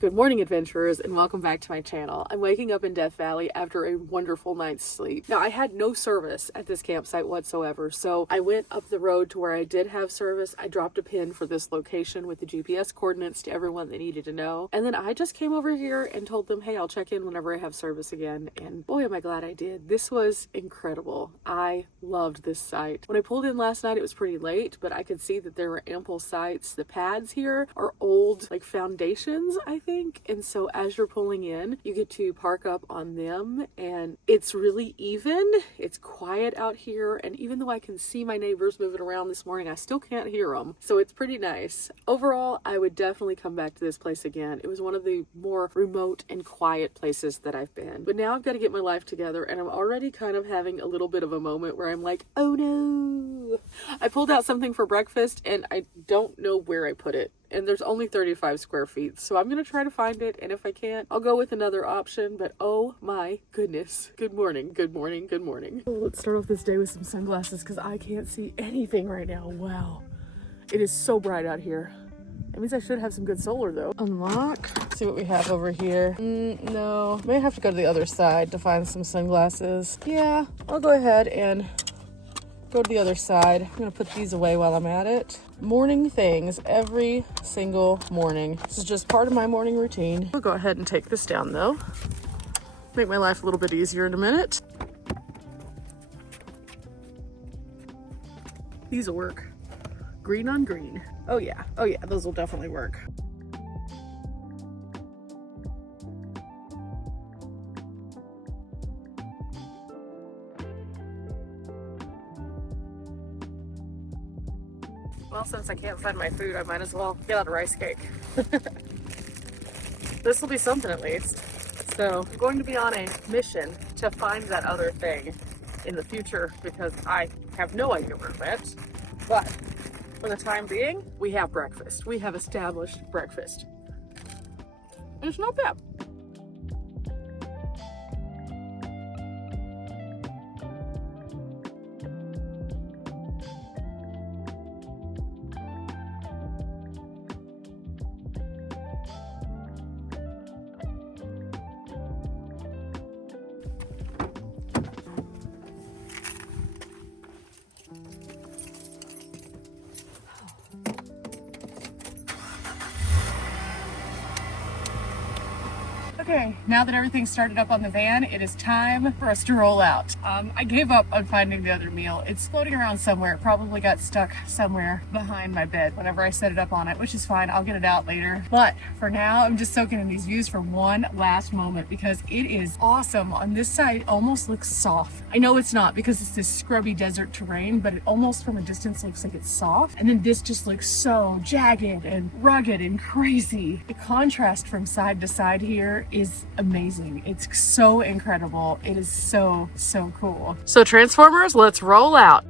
Good morning, adventurers, and welcome back to my channel. I'm waking up in Death Valley after a wonderful night's sleep. Now, I had no service at this campsite whatsoever, so I went up the road to where I did have service. I dropped a pin for this location with the GPS coordinates to everyone that needed to know, and then I just came over here and told them, hey, I'll check in whenever I have service again, and boy, am I glad I did. This was incredible. I loved this site. When I pulled in last night, it was pretty late, but I could see that there were ample sites. The pads here are old, like foundations, I think. And so as you're pulling in, you get to park up on them, and it's really even. It's quiet out here, and even though I can see my neighbors moving around this morning, I still can't hear them. So it's pretty nice. Overall, I would definitely come back to this place again. It was one of the more remote and quiet places that I've been. But now I've got to get my life together, and I'm already kind of having a little bit of a moment where I'm like, oh no. I pulled out something for breakfast, and I don't know where I put it. And there's only 35 square feet. So I'm going to try to find it. And if I can't, I'll go with another option. But oh my goodness. Good morning. Good morning. Good morning. Oh, let's start off this day with some sunglasses because I can't see anything right now. Wow. It is so bright out here. That means I should have some good solar though. Unlock. Let's see what we have over here. No. May have to go to the other side to find some sunglasses. Yeah. I'll go ahead and go to the other side. I'm going to put these away while I'm at it. Morning things every single morning. This is just part of my morning routine. I'll go ahead and take this down though. Make my life a little bit easier in a minute. These will work. Green on green. Oh yeah, those will definitely work. Well, since I can't find my food, I might as well get out a rice cake. This will be something at least. So I'm going to be on a mission to find that other thing in the future because I have no idea where it went. But for the time being, we have breakfast. We have established breakfast. And it's not bad. Okay, now that everything's started up on the van, it is time for us to roll out. I gave up on finding the other meal. It's floating around somewhere. It probably got stuck somewhere behind my bed whenever I set it up on it, which is fine. I'll get it out later. But for now, I'm just soaking in these views for one last moment because it is awesome. On this side, it almost looks soft. I know it's not because it's this scrubby desert terrain, but it almost from a distance looks like it's soft. And then this just looks so jagged and rugged and crazy. The contrast from side to side here is amazing. It's so incredible. It is so cool. So Transformers, let's roll out.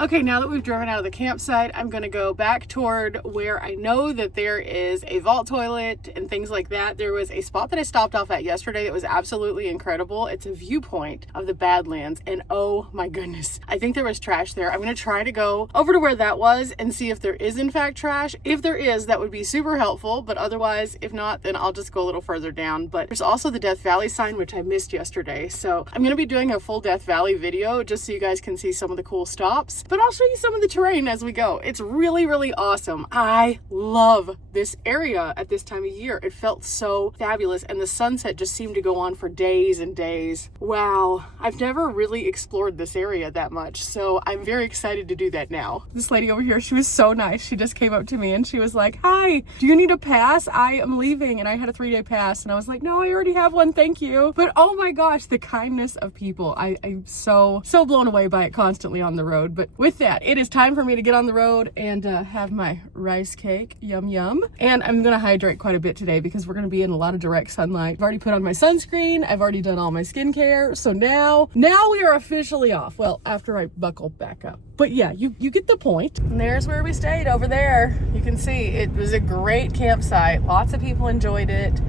Okay, now that we've driven out of the campsite, I'm gonna go back toward where I know that there is a vault toilet and things like that. There was a spot that I stopped off at yesterday that was absolutely incredible. It's a viewpoint of the Badlands, and oh my goodness, I think there was trash there. I'm gonna try to go over to where that was and see if there is in fact trash. If there is, that would be super helpful, but otherwise, if not, then I'll just go a little further down. But there's also the Death Valley sign, which I missed yesterday. So I'm gonna be doing a full Death Valley video just so you guys can see some of the cool stops. But I'll show you some of the terrain as we go. It's really awesome. I love this area at this time of year. It felt so fabulous, and the sunset just seemed to go on for days and days. Wow, I've never really explored this area that much, so I'm very excited to do that now. This lady over here, she was so nice. She just came up to me and she was like, hi, do you need a pass? I am leaving, and I had a 3-day pass, and I was like, no, I already have one, thank you. But oh my gosh, the kindness of people. I'm so blown away by it constantly on the road. But with that, it is time for me to get on the road and have my rice cake. Yum yum. am. And I'm gonna hydrate quite a bit today because we're gonna be in a lot of direct sunlight. I've already put on my sunscreen. I've already done all my skincare. So now we are officially off. Well, after I buckle back up. But yeah, you get the point. And there's where we stayed over there. You can see it was a great campsite. Lots of people enjoyed it.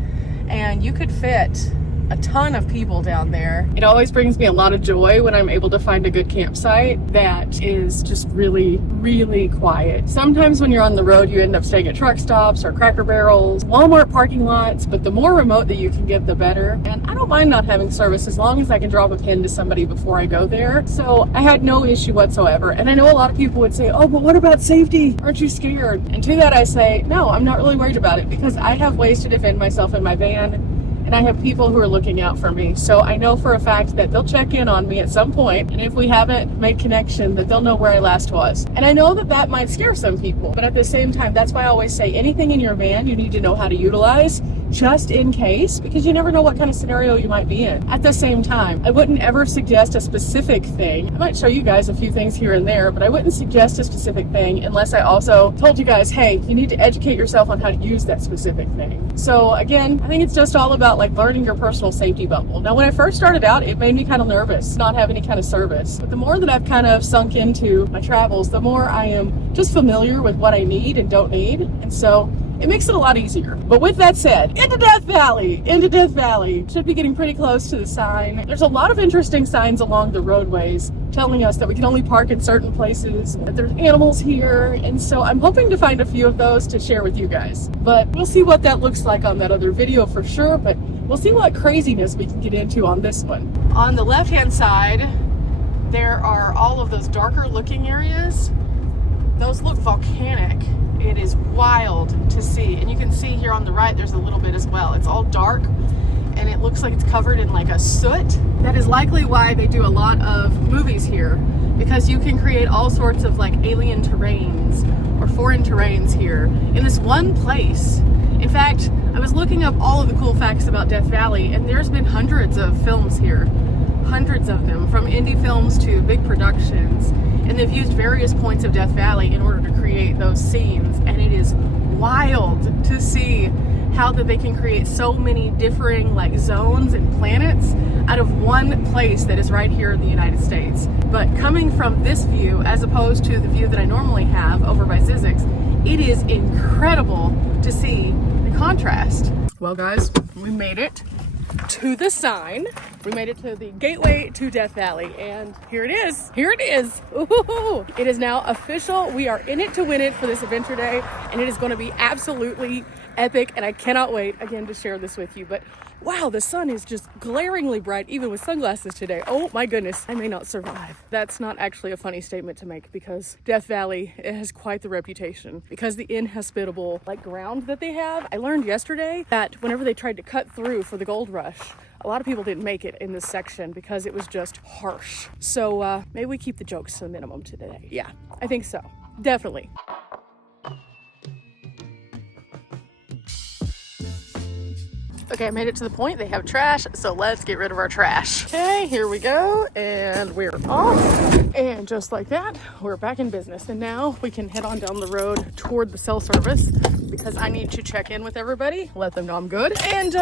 And you could fit a ton of people down there. It always brings me a lot of joy when I'm able to find a good campsite that is just really, really quiet. Sometimes when you're on the road, you end up staying at truck stops or Cracker Barrels, Walmart parking lots, but the more remote that you can get, the better. And I don't mind not having service as long as I can drop a pin to somebody before I go there. So I had no issue whatsoever. And I know a lot of people would say, oh, but what about safety? Aren't you scared? And to that I say, no, I'm not really worried about it because I have ways to defend myself in my van. And I have people who are looking out for me. So I know for a fact that they'll check in on me at some point. And if we haven't made connection, that they'll know where I last was. And I know that that might scare some people. But at the same time, that's why I always say anything in your van you need to know how to utilize just in case, because you never know what kind of scenario you might be in. At the same time, I wouldn't ever suggest a specific thing. I might show you guys a few things here and there, but I wouldn't suggest a specific thing unless I also told you guys, hey, you need to educate yourself on how to use that specific thing. So again, I think it's just all about like learning your personal safety bubble. Now, when I first started out, it made me kind of nervous, not have any kind of service. But the more that I've kind of sunk into my travels, the more I am just familiar with what I need and don't need. And so it makes it a lot easier. But with that said, into Death Valley. Should be getting pretty close to the sign. There's a lot of interesting signs along the roadways telling us that we can only park in certain places, that there's animals here. And so I'm hoping to find a few of those to share with you guys. But we'll see what that looks like on that other video for sure. But we'll see what craziness we can get into on this one. On the left-hand side, there are all of those darker looking areas. Those look volcanic. It is wild to see. And you can see here on the right, there's a little bit as well. It's all dark and it looks like it's covered in like a soot. That is likely why they do a lot of movies here, because you can create all sorts of like alien terrains or foreign terrains here in this one place. In fact, I was looking up all of the cool facts about Death Valley, and there's been hundreds of films here. Hundreds of them, from indie films to big productions. And they've used various points of Death Valley in order to create those scenes. And it is wild to see how that they can create so many differing like zones and planets out of one place that is right here in the United States. But coming from this view, as opposed to the view that I normally have over by Zizix, it is incredible to see the contrast. Well guys, we made it to the sign. We made it to the gateway to Death Valley, and here it is. Ooh, it is now official. We are in it to win it for this adventure day, and it is going to be absolutely epic, and I cannot wait again to share this with you. But wow, the sun is just glaringly bright, even with sunglasses today. Oh my goodness, I may not survive. That's not actually a funny statement to make, because Death Valley, it has quite the reputation because the inhospitable like ground that they have. I learned yesterday that whenever they tried to cut through for the gold rush, a lot of people didn't make it in this section because it was just harsh. So maybe we keep the jokes to a minimum today. Yeah, I think so. Definitely. Okay, I made it to the point. They have trash, so let's get rid of our trash. Okay, here we go, and we're off. And just like that, we're back in business. And now we can head on down the road toward the cell service, because I need to check in with everybody, let them know I'm good, and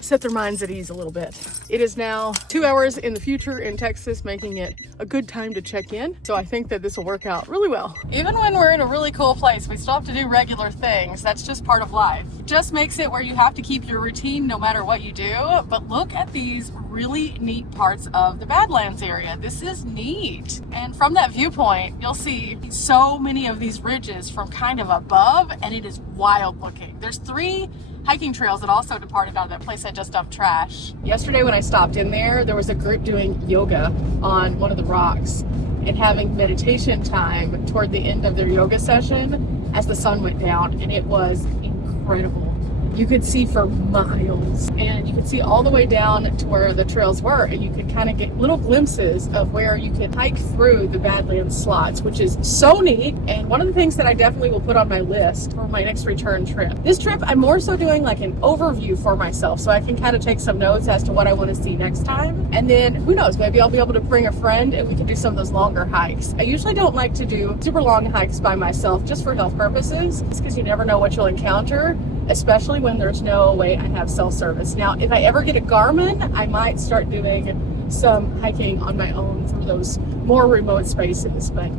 set their minds at ease a little bit. It is now 2 hours in the future in Texas, making it a good time to check in. So I think that this will work out really well. Even when we're in a really cool place, we still have to do regular things. That's just part of life. It just makes it where you have to keep your routine no matter what you do. But look at these really neat parts of the Badlands area. This is neat. And from that viewpoint, you'll see so many of these ridges from kind of above, and it is wild looking. There's 3 hiking trails that also departed out of that place I just dumped trash. Yesterday when I stopped in there was a group doing yoga on one of the rocks and having meditation time toward the end of their yoga session as the sun went down, and it was incredible. you could see for miles, and you could see all the way down to where the trails were, and you could kind of get little glimpses of where you could hike through the Badlands slots, which is so neat, and one of the things that I definitely will put on my list for my next return trip. This trip, I'm more so doing like an overview for myself, so I can kind of take some notes as to what I want to see next time, and then who knows, maybe I'll be able to bring a friend and we can do some of those longer hikes. I usually don't like to do super long hikes by myself just for health purposes, because you never know what you'll encounter, especially when there's no way I have self-service. Now, if I ever get a Garmin, I might start doing some hiking on my own through those more remote spaces, but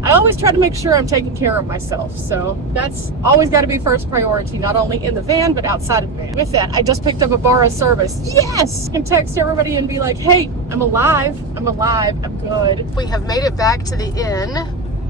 I always try to make sure I'm taking care of myself. So that's always got to be first priority, not only in the van, but outside of the van. With that, I just picked up a bar of service. Yes! I can text everybody and be like, hey, I'm alive, I'm good. We have made it back to the inn,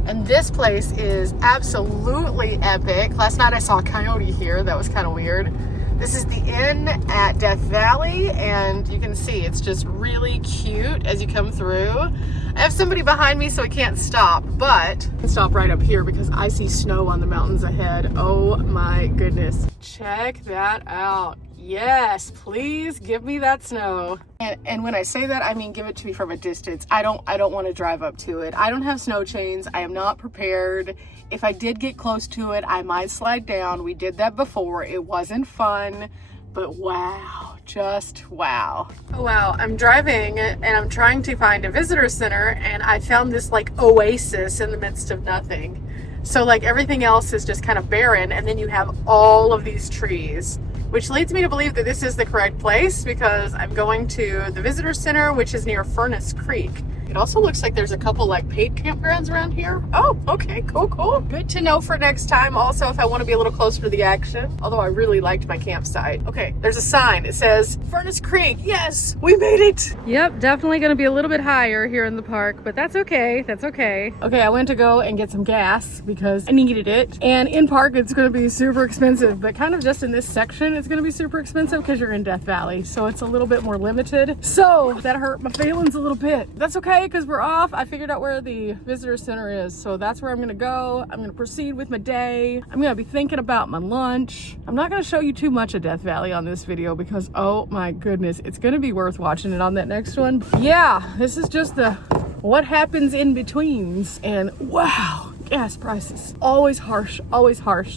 and this place is absolutely epic. Last night I saw a coyote here. That was kind of weird. This is the inn at Death Valley, and you can see it's just really cute as you come through. I have somebody behind me, so I can't stop, but I can stop right up here because I see snow on the mountains ahead. Oh my goodness. Check that out. Yes, please give me that snow. And when I say that, I mean give it to me from a distance. I don't want to drive up to it. I don't have snow chains. I am not prepared. If I did get close to it, I might slide down. We did that before. It wasn't fun, but wow, just wow. Oh wow, I'm driving and I'm trying to find a visitor center, and I found this like oasis in the midst of nothing. So like everything else is just kind of barren, and then you have all of these trees, which leads me to believe that this is the correct place because I'm going to the visitor center, which is near Furnace Creek. It also looks like there's a couple like paid campgrounds around here. Oh, okay, cool. Good to know for next time. Also, if I want to be a little closer to the action, although I really liked my campsite. Okay, there's a sign. It says Furnace Creek. Yes, we made it. Yep, definitely going to be a little bit higher here in the park, but that's okay. Okay, I went to go and get some gas because I needed it. And in park, it's going to be super expensive, but kind of just in this section, it's going to be super expensive because you're in Death Valley. So it's a little bit more limited. So that hurt my feelings a little bit. That's okay, because we're off. I figured out where the visitor center is, so that's where I'm gonna go. I'm gonna proceed with my day. I'm gonna be thinking about my lunch. I'm not gonna show you too much of Death Valley on this video because oh my goodness, it's gonna be worth watching it on that next one. Yeah, this is just the what happens in betweens, and wow, gas prices. Always harsh.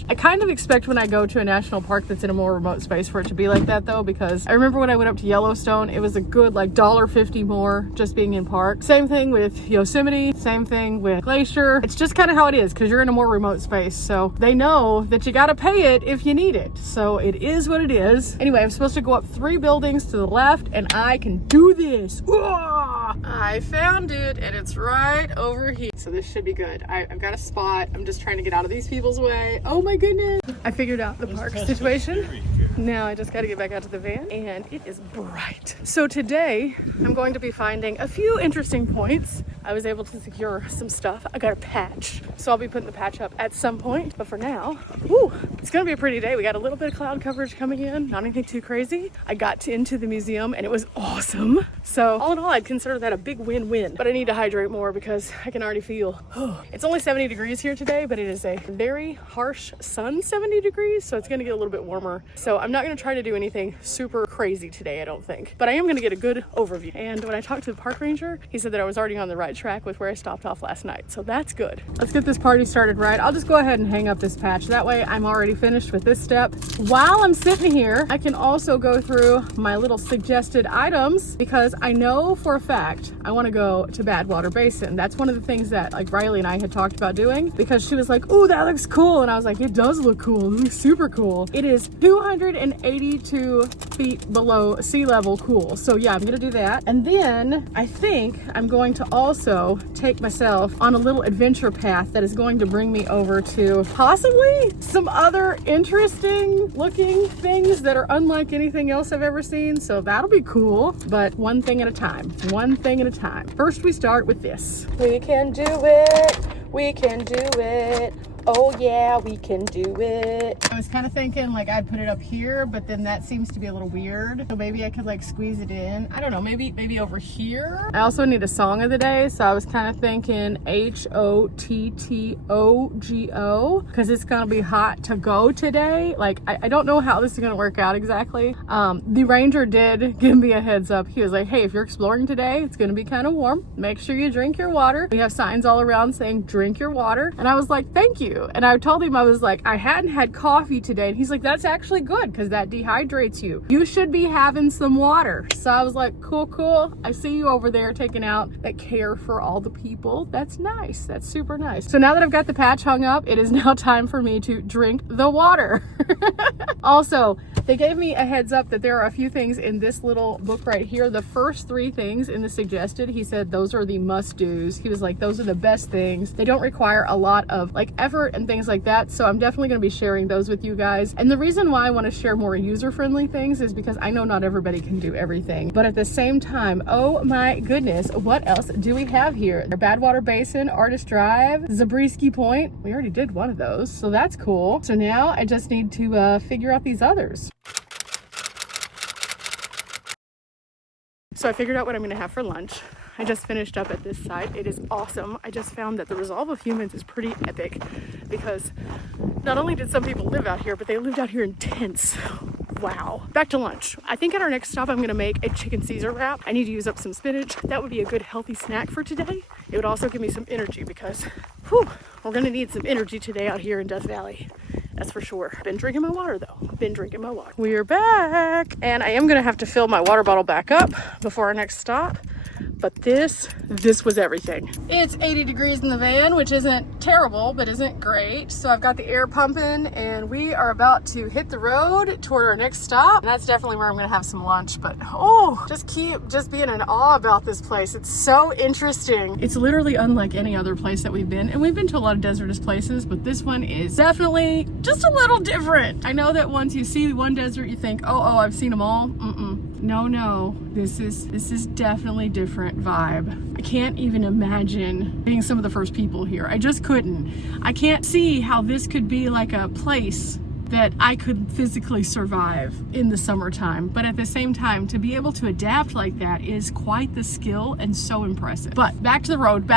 I kind of expect when I go to a national park that's in a more remote space for it to be like that though, because I remember when I went up to Yellowstone, it was a good like $1.50 more just being in park. Same thing with Yosemite, same thing with Glacier. It's just kind of how it is because you're in a more remote space. So they know that you got to pay it if you need it. So it is what it is. Anyway, I'm supposed to go up 3 buildings to the left and I can do this. I found it and it's right over here. So this should be good. I've got a spot. I'm just trying to get out of these people's way. Oh my goodness. I figured out the park situation. Now I just got to get back out to the van and it is bright. So today I'm going to be finding a few interesting points. I was able to secure some stuff. I got a patch. So I'll be putting the patch up at some point. But for now, it's going to be a pretty day. We got a little bit of cloud coverage coming in. Not anything too crazy. I got into the museum and it was awesome. So all in all, I'd consider that a big win-win. But I need to hydrate more because I can already feel, it's only 70 degrees here today, but it is a very harsh sun, 70 degrees. So it's going to get a little bit warmer. So I'm not going to try to do anything super crazy today, I don't think. But I am going to get a good overview. And when I talked to the park ranger, he said that I was already on the right track with where I stopped off last night. So that's good. Let's get this party started right. I'll just go ahead and hang up this patch. That way I'm already finished with this step. While I'm sitting here, I can also go through my little suggested items because I know for a fact I want to go to Badwater Basin. That's one of the things that like Riley and I had talked about doing because she was like, oh, that looks cool. And I was like, it does look cool. It looks super cool. It is 282 feet below sea level cool. So yeah, I'm going to do that. And then I think I'm going to also take myself on a little adventure path that is going to bring me over to possibly some other interesting looking things that are unlike anything else I've ever seen. So that'll be cool, but one thing at a time. First we start with this. We can do it. We can do it. Oh yeah, we can do it. I was kind of thinking like I'd put it up here, but then that seems to be a little weird. So maybe I could like squeeze it in. I don't know, maybe over here. I also need a song of the day, so I was kind of thinking HOTTOGO, because it's gonna be hot to go today. Like I don't know how this is gonna work out exactly. The ranger did give me a heads up. He was like, hey, if you're exploring today, it's gonna be kind of warm. Make sure you drink your water. We have signs all around saying drink your water. And I was like, thank you. And I told him, I was like, I hadn't had coffee today. And he's like, that's actually good because that dehydrates you. You should be having some water. So I was like, cool. I see you over there taking out that care for all the people. That's nice. That's super nice. So now that I've got the patch hung up, it is now time for me to drink the water. Also, they gave me a heads up that there are a few things in this little book right here. The first 3 things in the suggested, he said those are the must-dos. He was like, those are the best things. They don't require a lot of like effort and things like that. So I'm definitely going to be sharing those with you guys. And the reason why I want to share more user-friendly things is because I know not everybody can do everything. But at the same time, oh my goodness, what else do we have here? Badwater Basin, Artist Drive, Zabriskie Point. We already did one of those, so that's cool. So now I just need to figure out these others. So I figured out what I'm gonna have for lunch. I just finished up at this site. It is awesome. I just found that the resolve of humans is pretty epic because not only did some people live out here, but they lived out here in tents. Wow. Back to lunch. I think at our next stop, I'm gonna make a chicken Caesar wrap. I need to use up some spinach. That would be a good healthy snack for today. It would also give me some energy because, we're gonna need some energy today out here in Death Valley. That's for sure. Been drinking my water though. Been drinking my water. We're back. And I am gonna have to fill my water bottle back up before our next stop. But this was everything. It's 80 degrees in the van, which isn't terrible, but isn't great. So I've got the air pumping and we are about to hit the road toward our next stop. And that's definitely where I'm gonna have some lunch, but just being in awe about this place. It's so interesting. It's literally unlike any other place that we've been. And we've been to a lot of desertous places, but this one is definitely just a little different. I know that once you see one desert, you think, oh, I've seen them all. No, this is definitely different vibe. I can't even imagine being some of the first people here. I just couldn't. I can't see how this could be like a place that I could physically survive in the summertime. But at the same time, to be able to adapt like that is quite the skill and so impressive. But back to the road.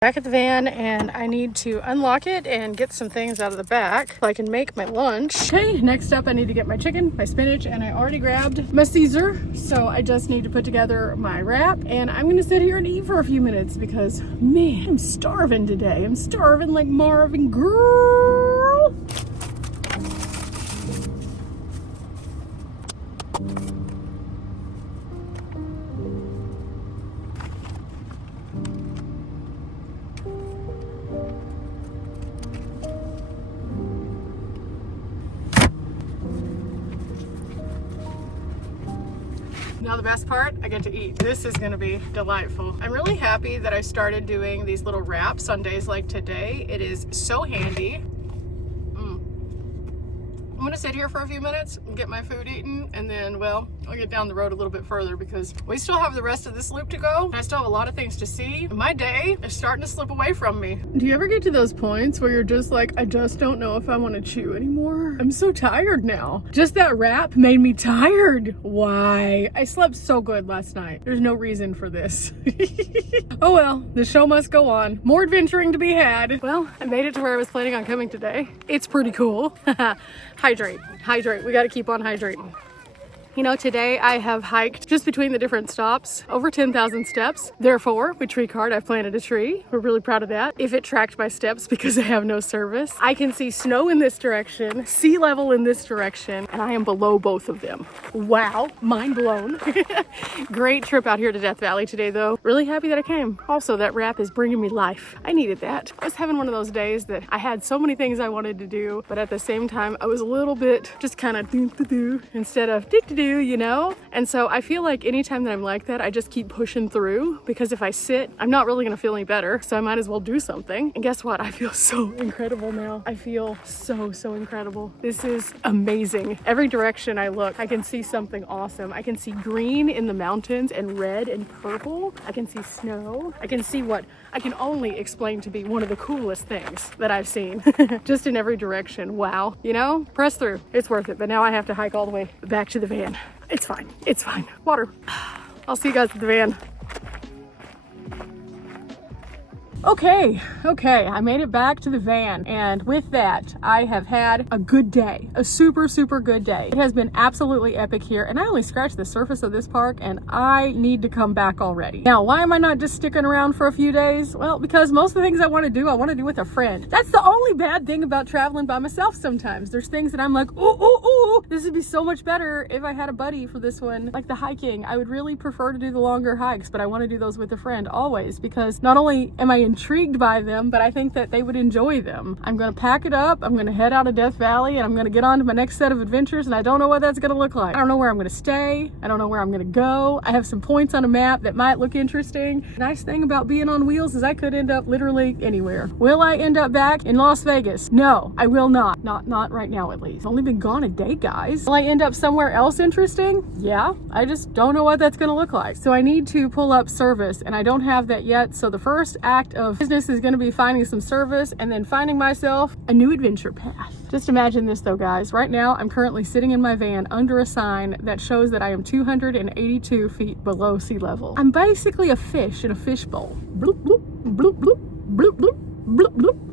Back at the van, and I need to unlock it and get some things out of the back so I can make my lunch. Okay, next up I need to get my chicken, my spinach, and I already grabbed my Caesar. So I just need to put together my wrap, and I'm gonna sit here and eat for a few minutes because, man, I'm starving today. I'm starving like Marvin, girl. Now the best part, I get to eat. This is gonna be delightful. I'm really happy that I started doing these little wraps on days like today. It is so handy. I'm gonna sit here for a few minutes and get my food eaten, and then, well, I'll get down the road a little bit further because we still have the rest of this loop to go. I still have a lot of things to see. My day is starting to slip away from me. Do you ever get to those points where you're just like, I just don't know if I want to chew anymore? I'm so tired now. Just that wrap made me tired. Why? I slept so good last night. There's no reason for this. Oh well, the show must go on. More adventuring to be had. Well, I made it to where I was planning on coming today. It's pretty cool. Hydrate. We got to keep on hydrating. You know, today I have hiked just between the different stops over 10,000 steps. Therefore, with Tree Card, I've planted a tree. We're really proud of that. If it tracked my steps because I have no service, I can see snow in this direction, sea level in this direction, and I am below both of them. Wow, mind blown. Great trip out here to Death Valley today, though. Really happy that I came. Also, that wrap is bringing me life. I needed that. I was having one of those days that I had so many things I wanted to do, but at the same time, I was a little bit just kind of do instead of do do, you know? And so I feel like anytime that I'm like that, I just keep pushing through, because if I sit, I'm not really gonna feel any better. So I might as well do something. And guess what? I feel so incredible now. I feel so, so incredible. This is amazing. Every direction I look, I can see something awesome. I can see green in the mountains and red and purple. I can see snow. I can see what I can only explain to be one of the coolest things that I've seen. Just in every direction. Wow. You know, press through. It's worth it. But now I have to hike all the way back to the van. It's fine. It's fine. Water. I'll see you guys at the van. Okay, I made it back to the van, and with that, I have had a good day, a super, super good day. It has been absolutely epic here, and I only scratched the surface of this park, and I need to come back already. Now, why am I not just sticking around for a few days? Well, because most of the things I want to do with a friend. That's the only bad thing about traveling by myself sometimes. There's things that I'm like, ooh, this would be so much better if I had a buddy for this one. Like the hiking, I would really prefer to do the longer hikes, but I want to do those with a friend always, because not only am I intrigued by them, but I think that they would enjoy them. I'm going to pack it up. I'm going to head out of Death Valley, and I'm going to get on to my next set of adventures, and I don't know what that's going to look like. I don't know where I'm going to stay. I don't know where I'm going to go. I have some points on a map that might look interesting. The nice thing about being on wheels is I could end up literally anywhere. Will I end up back in Las Vegas? No, I will not. Not right now, at least. I've only been gone a day, guys. Will I end up somewhere else interesting? Yeah, I just don't know what that's going to look like. So I need to pull up service, and I don't have that yet. So the first act of business is going to be finding some service and then finding myself a new adventure path. Just imagine this though, guys. Right now, I'm currently sitting in my van under a sign that shows that I am 282 feet below sea level. I'm basically a fish in a fishbowl. Bloop, bloop, bloop, bloop, bloop, bloop, bloop, bloop.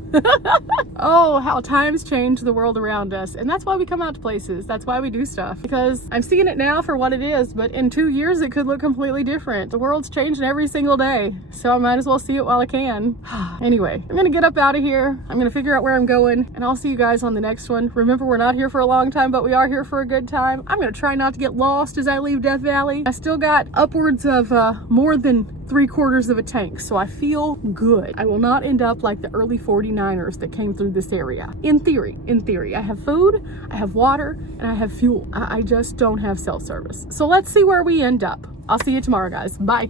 Oh, how times change the world around us. And that's why we come out to places. That's why we do stuff. Because I'm seeing it now for what it is, but in 2 years it could look completely different. The world's changing every single day, so I might as well see it while I can. Anyway, I'm gonna get up out of here. I'm gonna figure out where I'm going, and I'll see you guys on the next one. Remember, we're not here for a long time, but we are here for a good time. I'm gonna try not to get lost as I leave Death Valley. I still got upwards of more than 3/4 of a tank, so I feel good. I will not end up like the early 49ers that came through this area. In theory, I have food, I have water, and I have fuel. I just don't have self-service. So let's see where we end up. I'll see you tomorrow, guys. Bye.